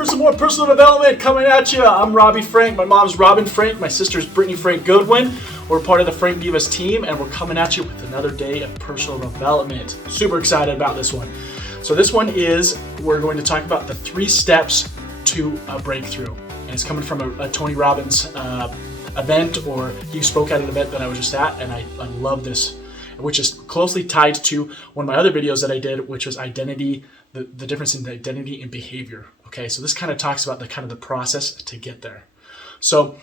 for some more personal development coming at you. I'm Robbie Frank. My mom's Robin Frank. My sister's Brittany Frank Goodwin. We're part of the Frank Divas team, and we're coming at you with another day of personal development. Super excited about this one. So this one is, we're going to talk about the 3 steps to a breakthrough. And it's coming from a Tony Robbins event, or he spoke at an event that I was just at, and I love this, which is closely tied to one of my other videos that I did, which was identity, the difference in identity and behavior. Okay, so this kind of talks about the process to get there. So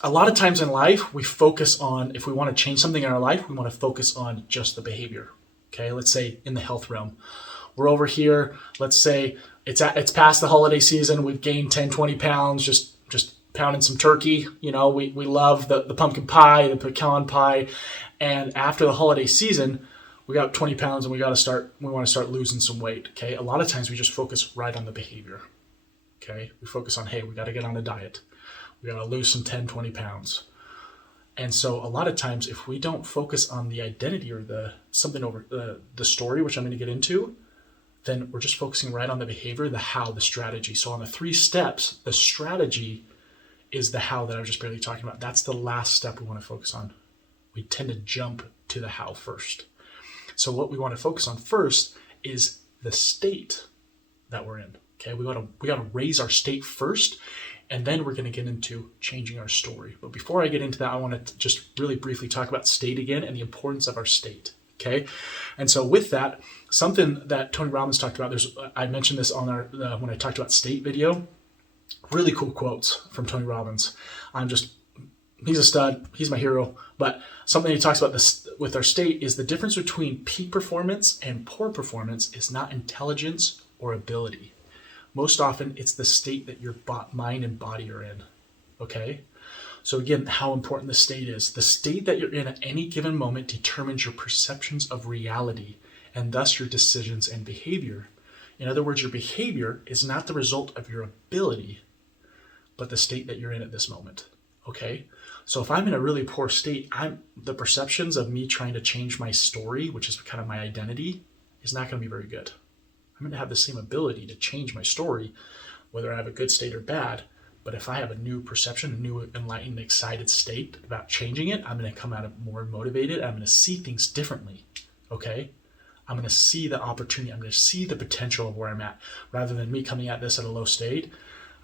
a lot of times in life, we focus on, if we want to change something in our life, we want to focus on just the behavior. Okay, let's say in the health realm. We're over here, let's say it's past the holiday season, we've gained 10, 20 pounds, just pounding some turkey. You know, we love the pumpkin pie, the pecan pie. And after the holiday season, we got 20 pounds and we want to start losing some weight. Okay. A lot of times we just focus right on the behavior. Okay. We focus on, hey, we got to get on a diet. We got to lose some 10, 20 pounds. And so a lot of times if we don't focus on the identity or the story, which I'm going to get into, then we're just focusing right on the behavior, the how, the strategy. So on the 3 steps, the strategy is the how that I was just barely talking about. That's the last step we want to focus on. We tend to jump to the how first. So what we want to focus on first is the state that we're in. Okay, we got to raise our state first, and then we're going to get into changing our story. But before I get into that, I want to just really briefly talk about state again and the importance of our state. Okay, and so with that, something that Tony Robbins talked about. I mentioned this on our when I talked about state video. Really cool quotes from Tony Robbins. He's a stud. He's my hero. But something he talks about this with our state is the difference between peak performance and poor performance is not intelligence or ability. Most often, it's the state that your mind and body are in. Okay? So again, how important the state is. The state that you're in at any given moment determines your perceptions of reality and thus your decisions and behavior. In other words, your behavior is not the result of your ability, but the state that you're in at this moment. Okay? So if I'm in a really poor state, the perceptions of me trying to change my story, which is kind of my identity, is not going to be very good. I'm going to have the same ability to change my story, whether I have a good state or bad. But if I have a new perception, a new enlightened, excited state about changing it, I'm going to come out of more motivated. I'm going to see things differently. Okay? I'm going to see the opportunity. I'm going to see the potential of where I'm at, rather than me coming at this at a low state.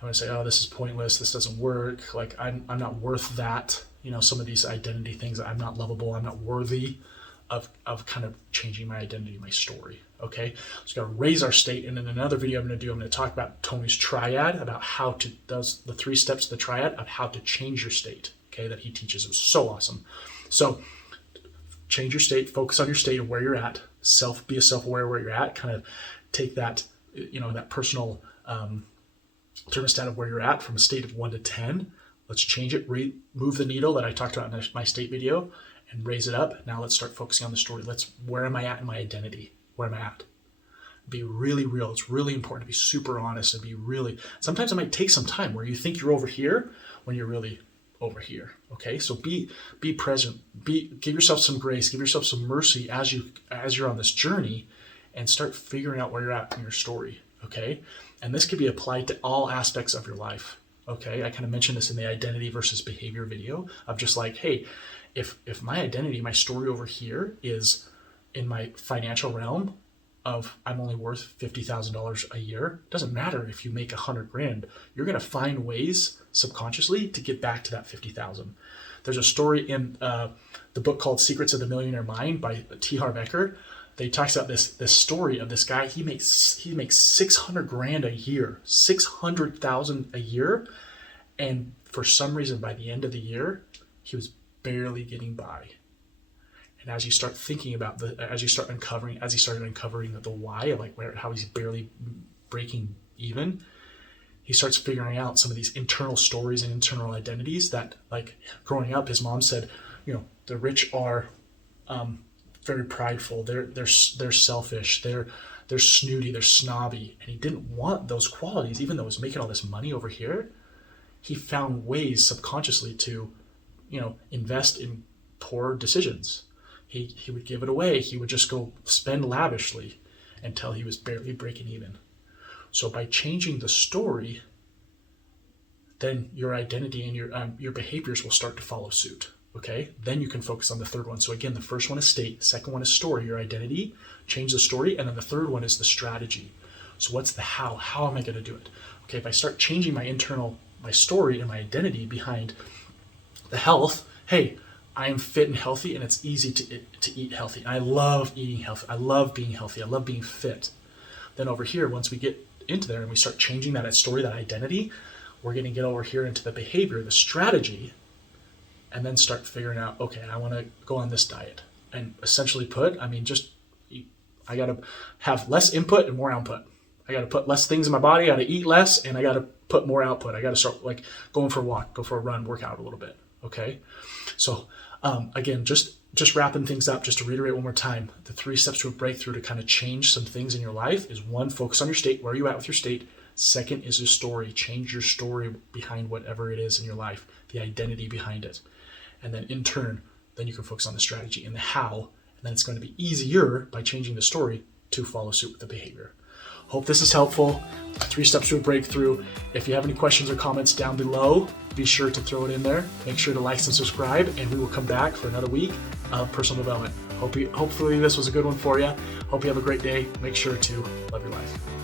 I'm going to say, oh, this is pointless. This doesn't work. Like, I'm not worth that. You know, some of these identity things, I'm not lovable. I'm not worthy of kind of changing my identity, my story. Okay. So we've got to raise our state. And in another video I'm going to talk about Tony's Triad, about the 3 steps of the Triad of how to change your state. Okay. That he teaches. It was so awesome. So change your state, focus on your state of where you're at, be self-aware where you're at, kind of take that, that personal, thermostat of where you're at from a state of 1 to 10. Let's change it, move the needle that I talked about in my state video and raise it up. Now let's start focusing on the story. Where am I at in my identity? Where am I at? Be really real. It's really important to be super honest and sometimes it might take some time where you think you're over here when you're really over here. Okay. So be present, give yourself some grace, give yourself some mercy as you're on this journey, and start figuring out where you're at in your story. Okay. And this could be applied to all aspects of your life. Okay. I kind of mentioned this in the identity versus behavior video of just like, hey, if my identity, my story over here is in my financial realm of I'm only worth $50,000 a year, it doesn't matter if you make $100,000, you're going to find ways subconsciously to get back to that 50,000. There's a story in the book called Secrets of the Millionaire Mind by T. Harv Eker. They talks about this story of this guy. He makes $600,000 a year, $600,000 a year, and for some reason by the end of the year, he was barely getting by. And as you start thinking about as he started uncovering the why of how he's barely breaking even, he starts figuring out some of these internal stories and internal identities that, like, growing up, his mom said, the rich are very prideful. They're selfish. They're snooty. They're snobby. And he didn't want those qualities, even though he was making all this money over here. He found ways subconsciously to, invest in poor decisions. He would give it away. He would just go spend lavishly until he was barely breaking even. So by changing the story, then your identity and your behaviors will start to follow suit. Okay, then you can focus on the third one. So again, the first one is state, the second one is story, your identity, change the story, and then the third one is the strategy. So what's the how? How am I going to do it? Okay, if I start changing my story and my identity behind the health, hey, I am fit and healthy, and it's easy to eat healthy. I love eating healthy. I love being healthy. I love being fit. Then over here, once we get into there and we start changing that story, that identity, we're going to get over here into the behavior, the strategy, and then start figuring out, okay, I want to go on this diet. And essentially I got to have less input and more output. I got to put less things in my body. I got to eat less, and I got to put more output. I got to start like going for a walk, go for a run, work out a little bit. Okay. So again, just wrapping things up, just to reiterate one more time, the 3 steps to a breakthrough to kind of change some things in your life is 1, focus on your state. Where are you at with your state? 2nd is your story. Change your story behind whatever it is in your life, the identity behind it. And then in turn, then you can focus on the strategy and the how. And then it's going to be easier by changing the story to follow suit with the behavior. Hope this is helpful. 3 steps to a breakthrough. If you have any questions or comments down below, be sure to throw it in there. Make sure to like and subscribe, and we will come back for another week of personal development. Hopefully this was a good one for you. Hope you have a great day. Make sure to love your life.